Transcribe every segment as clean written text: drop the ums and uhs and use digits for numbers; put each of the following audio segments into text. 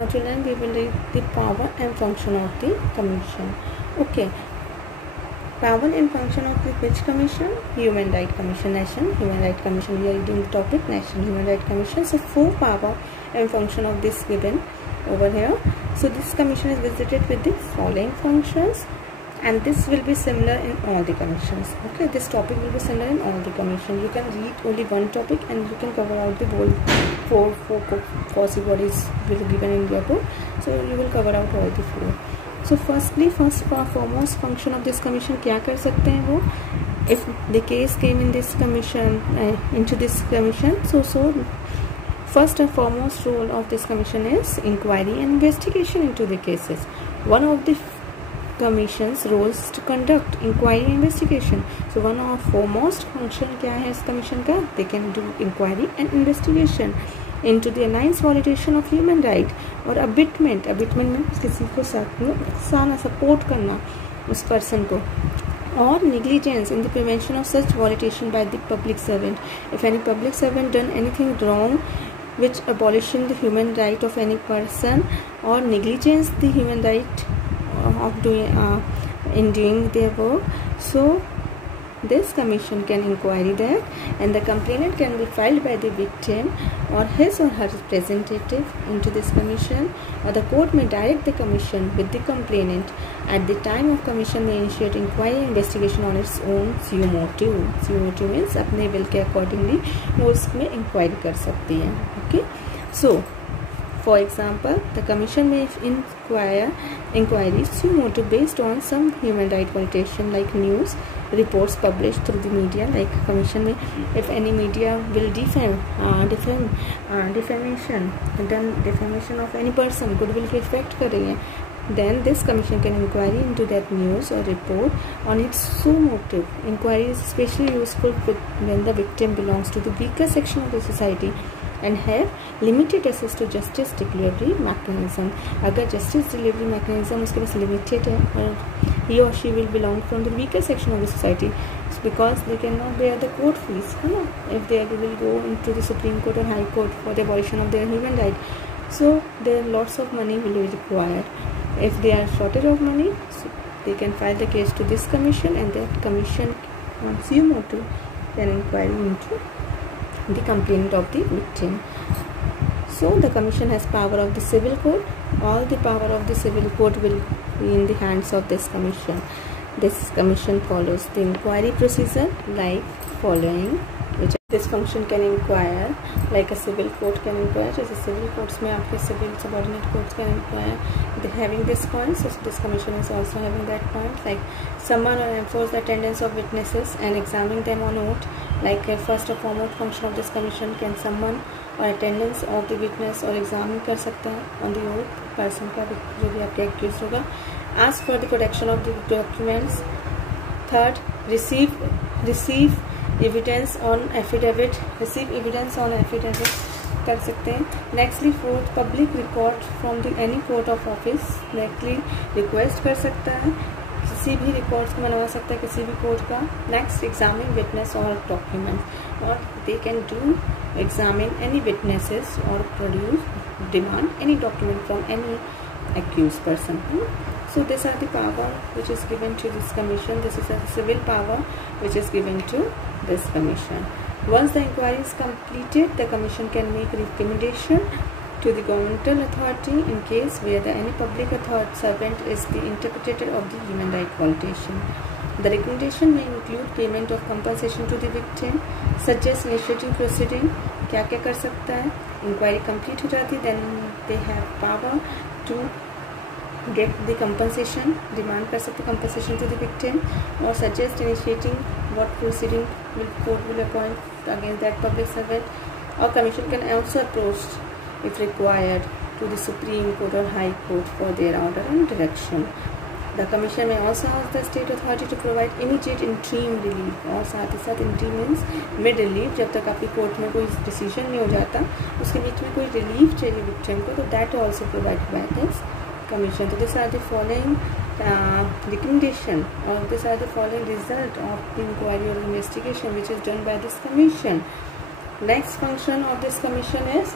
To learn, we will read the power and function of the commission. Okay, power and function of the which commission? Human Rights Commission. Nation Human Rights Commission. We are reading the topic Nation Human Rights Commission. So 4 power and function of this given over here. So this commission is visited with the following functions, and this will be similar in all the commissions. Okay, this topic will be similar in all the commission. You can read only one topic and you can cover out the whole four possibilities will be given in your book. So you will cover out all the 4. So first foremost function of this commission क्या कर सकते हैं वो? If the case came in this commission into this commission, so first and foremost role of this commission is inquiry and investigation into the cases. One of the commission's roles to conduct inquiry and investigation. So one of foremost function क्या है इस commission का? They can do inquiry and investigation into the alliance violation of human right और abetment में किसी को साना support करना उस person को, or negligence in the prevention of such violation by the public servant. If any public servant done anything wrong which abolishing the human right of any person or negligence the human right of doing their work, so this commission can inquire that, and the complaint can be filed by the victim or his or her representative into this commission, or the court may direct the commission with the complainant at the time of commission may initiate inquiry investigation on its own suo motu. Suo motu means अपने will के accordingly वो उसमें inquiry कर सकती है. Okay, so for example, the commission may inquiry suo motu based on some human right violation like news reports published through the media. Like commission में if any media will defamation of any person, goodwill के affect कर रही है, then this commission can inquiry into that news or report on its suo motu. Inquiry is especially useful when the victim belongs to the weaker section of the society and have limited access to justice delivery mechanism. अगर justice delivery mechanism उसके पास limited है और he or she will belong from the weaker section of the society, because they cannot bear the court fees, if they will go into the Supreme Court or High Court for the abolition of their human right. So there lots of money will be required. If they are shortage of money, so they can file the case to this commission, and that commission on suo motu can inquire into the complaint of the victim. So the commission has power of the civil court. All the power of the civil court will be in the hands of this commission. This commission follows the inquiry procedure like following, which this function can inquire like a civil court can inquire. जैसे civil courts में आपके civil subordinate courts can inquire. They having this point, so this commission is also having that point. Like summon or enforce the attendance of witnesses and examine them on oath. Like first or foremost function of this commission can summon और attendance of the witness और examine कर सकता है on the oath person का जो भी आपके accused होगा. Ask for the production of the documents. Third, receive evidence on affidavit. Receive evidence on affidavit कर सकते हैं. Nextly, fourth, public record from the any court of office. Nextly, request कर सकता है, किसी भी रिकॉर्ड्स को बनवा सकता है किसी भी कोर्ट का. नेक्स्ट, एग्जामिन विटनेस और डॉक्यूमेंट, और they can do examine any witnesses और produce demand any document from any accused person. So these are the power which is given to this commission. This is a civil power which is given to this commission. Once the inquiry is completed, the commission can make recommendation to the governmental authority in case where any public servant is the interpreter of the human right violation. The recommendation may include payment of compensation to the victim, suggest initiating proceeding. क्या क्या कर सकता है? Inquiry complete हो जाती, then they have power to get the compensation, demand कर सकते compensation to the victim, or suggest initiating what proceeding court will appoint against that public servant. Or commission can also approach, if required, to the Supreme Court or High Court for their order and direction. The commission may also ask the state authority to provide immediate interim relief, और साथ ही साथ interim means mid relief, जब तक आपकी court में कोई decision नहीं हो जाता उसके बीच में कोई रिलीफ चाहिए विक्टिम को, तो that also provided by this commission. So these are the following recommendation, or these are the following result of the inquiry or investigation which is done by this commission. Next function of this commission is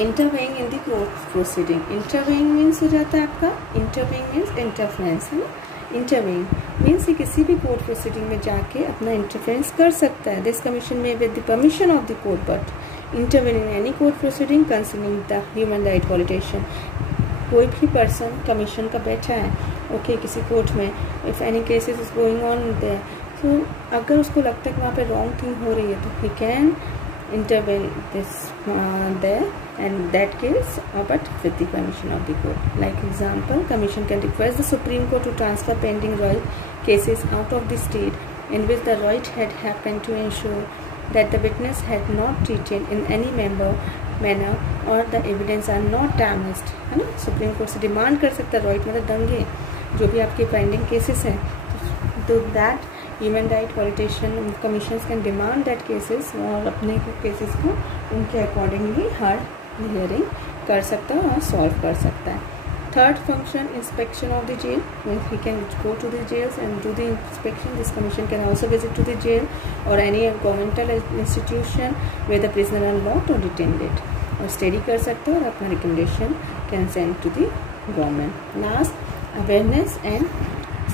intervening in the court proceeding, intervening means हो जाता है आपका, इंटरवेइंग means interference, है ना। इंटरवेइंग means ये किसी भी court proceeding में जाके अपना इंटरफेरेंस कर सकता है। दिस कमीशन में with the permission of the court but intervene in any court proceeding concerning the human right violation. कोई भी पर्सन कमीशन का बैठा है, ओके, किसी कोर्ट में, if any cases is going on their, तो अगर उसको लगता है कि वहाँ पे रॉन्ग थिंग हो रही है तो he can intervene this there and that case but with the permission of the court. Like example, commission can request the Supreme Court to transfer pending royal cases out of the state in which the right had happened to ensure that the witness had not cheated in any manner or the evidence are not damaged, है ना। Supreme court से demand कर सकता है, right मतलब दंगे जो भी आपके पेंडिंग केसेस हैं, तो that human right violation commission can demand that cases, और अपने केसेस को उनके अकॉर्डिंगली हर हियरिंग कर सकता है और सॉल्व कर सकता है। Third function, inspection of the jail, means he can go to the jails and do the inspection. This commission can also visit to the jail और any governmental institution where the prisoner are locked और detained, और study कर सकते हो और अपना recommendation can send to the government. Last, awareness and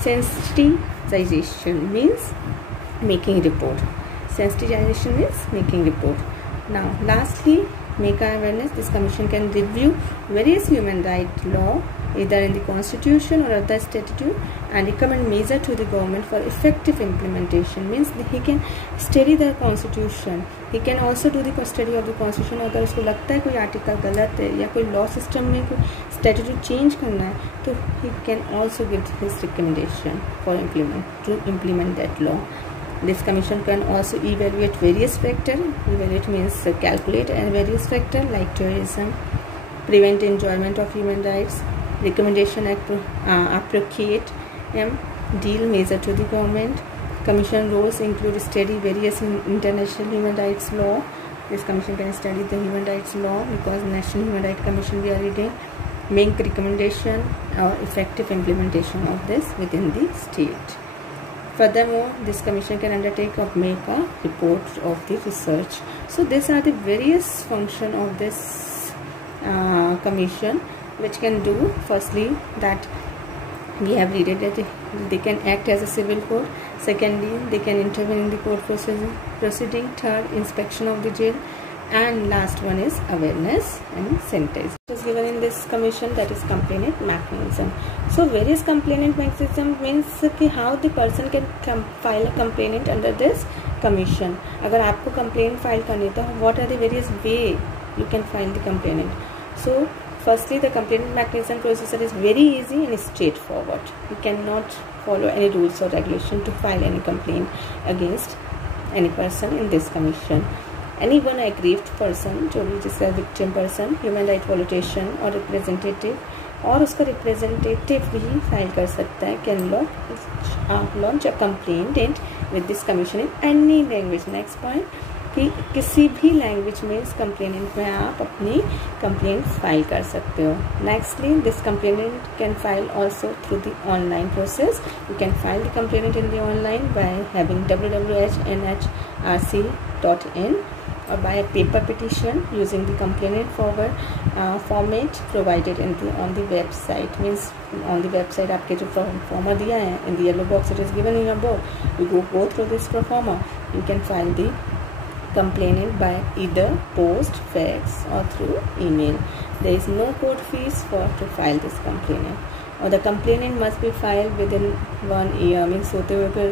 sensitization means making report. Sensitization means making report. Now lastly, make awareness. This commission can review various human right law either in the constitution or other statute and recommend measure to the government for effective implementation. Means he can study the constitution, he can also do the study of the constitution. अगर उसको लगता है कोई article गलत है या कोई law system में कोई स्टैट्यूट चेंज करना है, तो he can also give his recommendation for implement that law. This commission can also evaluate various factors. Evaluate means calculate and various factors like terrorism, prevent enjoyment of human rights, recommendation appropriate deal measure to the government. Commission roles include study various international human rights law. This commission can study the human rights law because National Human Rights Commission we are reading, make recommendation or effective implementation of this within the state. Furthermore, this commission can undertake or make a report of the research. So these are the various function of this commission which can do. Firstly, that we have read it that they can act as a civil court. Secondly, they can intervene in the court proceeding. Third, inspection of the jail, and last one is awareness and sentence. It is given in this commission, that is complainant mechanism. So various complainant mechanism means कि how the person can file a complaint under this commission. अगर आपको complaint file करनी तो what are the various way you can file the complaint? So firstly, the complaint mechanism procedure is very easy and straightforward. You cannot follow any rules or regulation to file any complaint against any person in this commission. Anyone aggrieved person, जो भी जिसका victim person, human right violation और representative और उसका representative भी file कर सकता है, can launch a complaint with this commission in any language. Next point, कि किसी भी लैंग्वेज में इस कंप्लेनेंट में आप अपनी कंप्लेंट फाइल कर सकते हो. Nextly, this complainant can file also through the online process. You can file the complainant in the online by having www.nhrc.in or by a paper petition using the complaint format provided on the website. Means on the website आपके जो former दिया है in the yellow box it is given in your book. You go through this former. You can file the complaint by either post, fax or through email. There is no court fees to file this complaint. Or the complaint must be filed within 1 year. Means सोते हुए फिर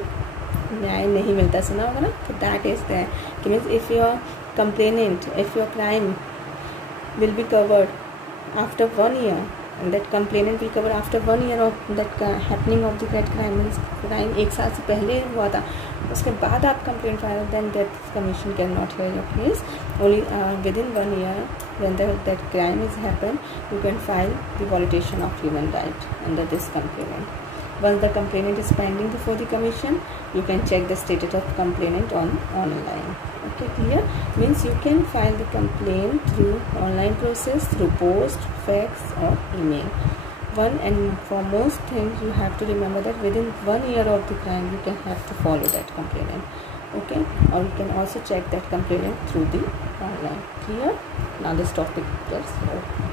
न्याय नहीं मिलता, सुना होगा ना. तो that is there. Means if your complainant, if your crime will be covered after 1 year, and that complainant will cover after 1 year of that happening of that crime. Means crime 1 साल से पहले हुआ था, उसके बाद आप complaint file, then that commission cannot hear your case. Only within 1 year when that crime is happened, you can file the violation of human right under this complaint. Once the complaint is pending before the commission, you can check the status of complainant online. Okay, clear? Means you can file the complaint through online process, through post, fax or email. And for most things you have to remember that within 1 year of the crime you can have to follow that complaint. Okay, or you can also check that complaint through the online. Clear? Now this topic is over.